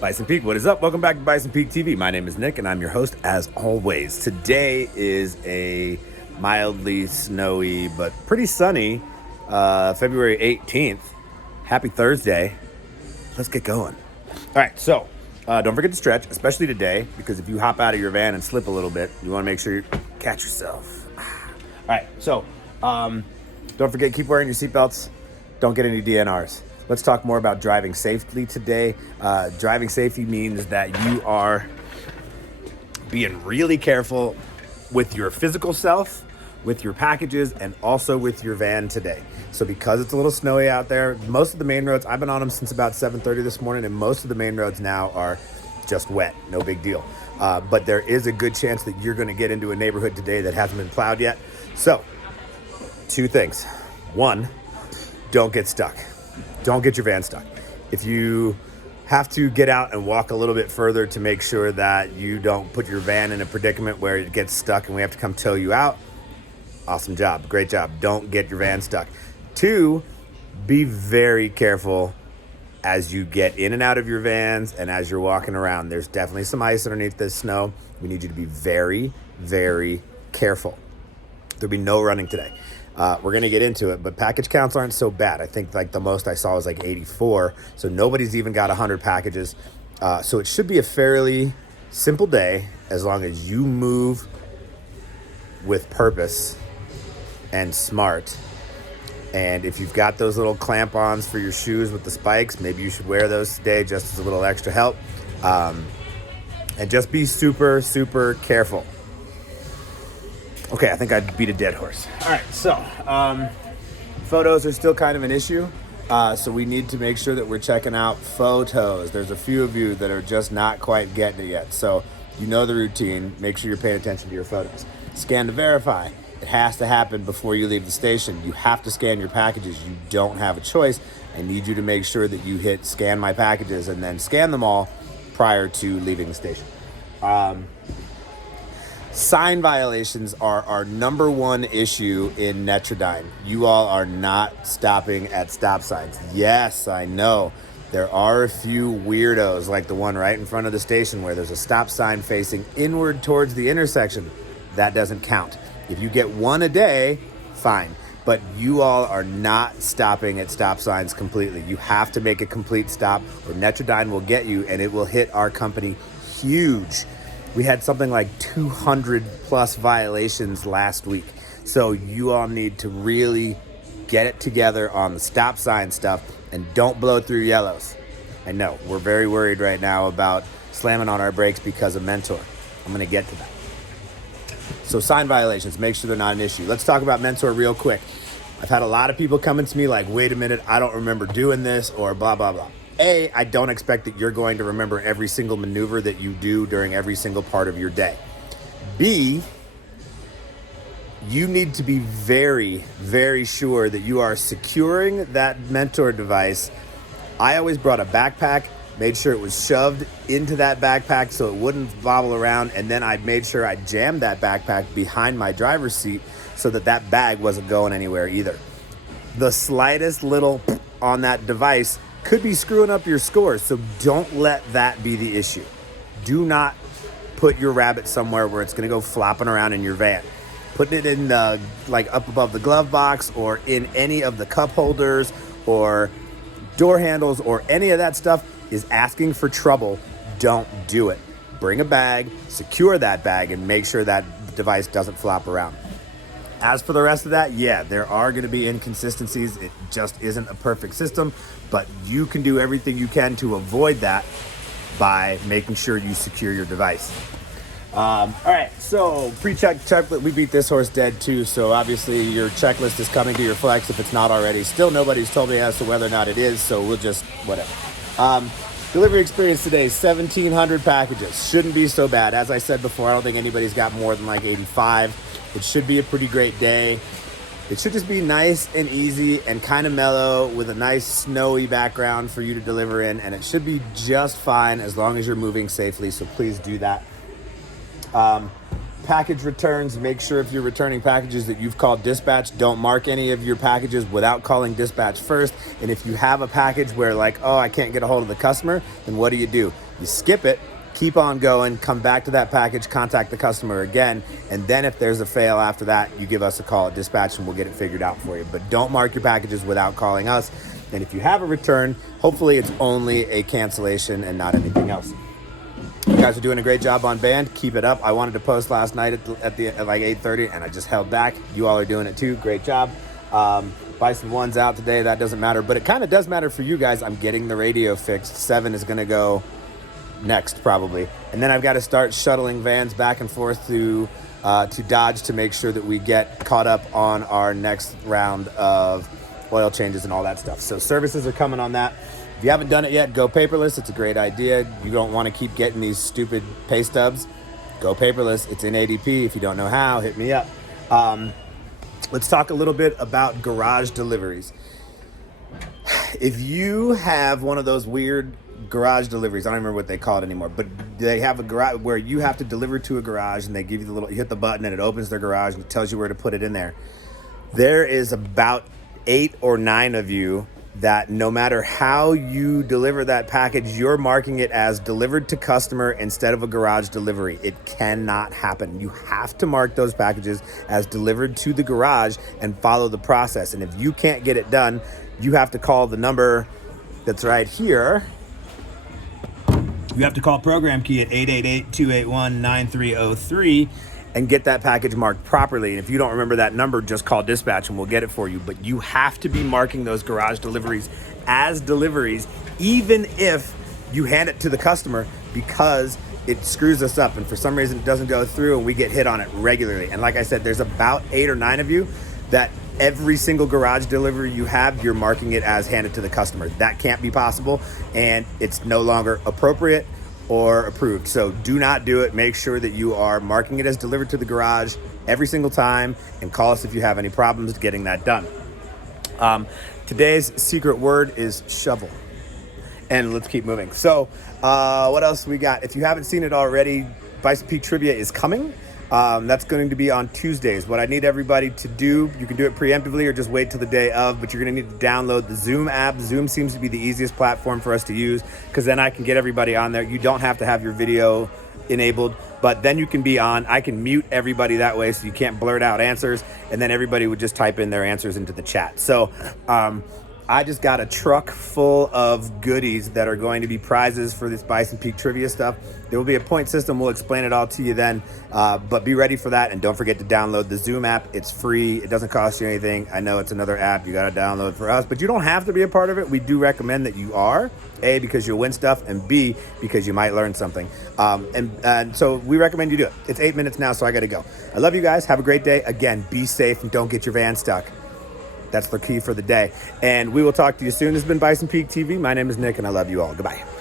Bison Peak, what is up? Welcome back to Bison Peak TV. My name is Nick and I'm your host as always. Today is a mildly snowy but pretty sunny February 18th. Happy Thursday. Let's get going. All right, so don't forget to stretch, especially today, because if you hop out of your van and slip a little bit, you want to make sure you catch yourself. All right, so don't forget, keep wearing your seatbelts. Don't get any DNRs. Let's talk more about driving safely today. Driving safety means that you are being really careful with your physical self, with your packages, and also with your van today. So because it's a little snowy out there, most of the main roads, I've been on them since about 7:30 this morning, and most of the main roads now are just wet, no big deal. But there is a good chance that you're gonna get into a neighborhood today that hasn't been plowed yet. So, two things. One, don't get stuck. Don't get your van stuck. If you have to get out and walk a little bit further to make sure that you don't put your van in a predicament where it gets stuck and we have to come tow you out, awesome job, great job. Don't get your van stuck. Two, be very careful as you get in and out of your vans and as you're walking around. There's definitely some ice underneath this snow. We need you to be very, very careful. There'll be no running today. We're going to get into it, but package counts aren't so bad. I think like the most I saw was like 84. So nobody's even got 100 packages. So it should be a fairly simple day as long as you move with purpose and smart. And if you've got those little clamp-ons for your shoes with the spikes, maybe you should wear those today just as a little extra help. And just be super, super careful. Okay, I think I beat a dead horse. All right, so photos are still kind of an issue. So we need to make sure that we're checking out photos. There's a few of you that are just not quite getting it yet. So you know the routine. Make sure you're paying attention to your photos. Scan to verify. It has to happen before you leave the station. You have to scan your packages. You don't have a choice. I need you to make sure that you hit scan my packages and then scan them all prior to leaving the station. Sign violations are our number one issue in Netrodyne. You all are not stopping at stop signs. Yes, I know. There are a few weirdos like the one right in front of the station where there's a stop sign facing inward towards the intersection. That doesn't count. If you get one a day, fine. But you all are not stopping at stop signs completely. You have to make a complete stop or Netrodyne will get you and it will hit our company huge. We had something like 200 plus violations last week. So you all need to really get it together on the stop sign stuff and don't blow through yellows. I know we're very worried right now about slamming on our brakes because of Mentor. I'm gonna get to that. So sign violations, make sure they're not an issue. Let's talk about Mentor real quick. I've had a lot of people coming to me like, wait a minute, I don't remember doing this or blah, blah, blah. A, I don't expect that you're going to remember every single maneuver that you do during every single part of your day. B, you need to be very, very sure that you are securing that Mentor device. I always brought a backpack, made sure it was shoved into that backpack so it wouldn't bobble around, and then I made sure I jammed that backpack behind my driver's seat so that that bag wasn't going anywhere either. The slightest little on that device could be screwing up your scores, so don't let that be the issue. Do not put your rabbit somewhere where it's going to go flopping around in your van. Putting it in the, like up above the glove box or in any of the cup holders or door handles or any of that stuff is asking for trouble. Don't do it. Bring a bag, secure that bag, and make sure that device doesn't flop around. As for the rest of that, yeah, there are going to be inconsistencies. It just isn't a perfect system, but you can do everything you can to avoid that by making sure you secure your device. All right, so PreCheck checklist. We beat this horse dead too, so obviously your checklist is coming to your flex if it's not already. Still, nobody's told me as to whether or not it is, so we'll just whatever. Delivery experience today, 1,700 packages. Shouldn't be so bad. As I said before, I don't think anybody's got more than like 85. It should be a pretty great day. It should just be nice and easy and kind of mellow with a nice snowy background for you to deliver in, and it should be just fine as long as you're moving safely, so please do that. package returns, make sure if you're returning packages that you've called dispatch. Don't mark any of your packages without calling dispatch first. And if you have a package where like, oh, I can't get a hold of the customer, then what do? You skip it, keep on going, come back to that package, contact the customer again. And then if there's a fail after that, you give us a call at dispatch and we'll get it figured out for you. But don't mark your packages without calling us. And if you have a return, hopefully it's only a cancellation and not anything else. You guys are doing a great job on band. Keep it up. I wanted to post last night at like 8:30 and I just held back. You all are doing it too. Great job. Bison 1's out today. That doesn't matter, but it kind of does matter for you guys. I'm getting the radio fixed. 7 is going to go next probably. And then I've got to start shuttling vans back and forth to Dodge to make sure that we get caught up on our next round of oil changes and all that stuff. So services are coming on that. If you haven't done it yet, go paperless. It's a great idea. You don't want to keep getting these stupid pay stubs. Go paperless. It's in ADP. If you don't know how, hit me up. Let's talk a little bit about garage deliveries. If you have one of those weird garage deliveries, I don't remember what they call it anymore, but they have a garage where you have to deliver to a garage and they give you you hit the button and it opens their garage and it tells you where to put it in there. There is about 8 or 9 of you that no matter how you deliver that package, you're marking it as delivered to customer instead of a garage delivery. It cannot happen. You have to mark those packages as delivered to the garage and follow the process. And if you can't get it done, you have to call the number that's right here. You have to call Program Key at 888-281-9303 and get that package marked properly. And if you don't remember that number, just call dispatch and we'll get it for you. But you have to be marking those garage deliveries as deliveries, even if you hand it to the customer, because it screws us up. And for some reason, it doesn't go through and we get hit on it regularly. And like I said, there's about 8 or 9 of you that every single garage delivery you have, you're marking it as handed to the customer. That can't be possible, and it's no longer appropriate or approved. So do not do it. Make sure that you are marking it as delivered to the garage every single time, and call us if you have any problems getting that done. Today's secret word is shovel. And let's keep moving. So what else we got? If you haven't seen it already, Bison Peak Trivia is coming. That's going to be on Tuesdays. What I need everybody to do, you can do it preemptively or just wait till the day of, but you're going to need to download the Zoom app. Zoom seems to be the easiest platform for us to use because then I can get everybody on there. You don't have to have your video enabled, but then you can be on. I can mute everybody that way so you can't blurt out answers, and then everybody would just type in their answers into the chat. So I just got a truck full of goodies that are going to be prizes for this Bison Peak trivia stuff. There will be a point system. We'll explain it all to you then, but be ready for that. And don't forget to download the Zoom app. It's free. It doesn't cost you anything. I know it's another app you got to download for us, but you don't have to be a part of it. We do recommend that you are, A, because you'll win stuff, and B, because you might learn something. And so we recommend you do it. It's 8 minutes now, so I got to go. I love you guys. Have a great day. Again, be safe and don't get your van stuck. That's the key for the day. And we will talk to you soon. This has been Bison Peak TV. My name is Nick, and I love you all. Goodbye.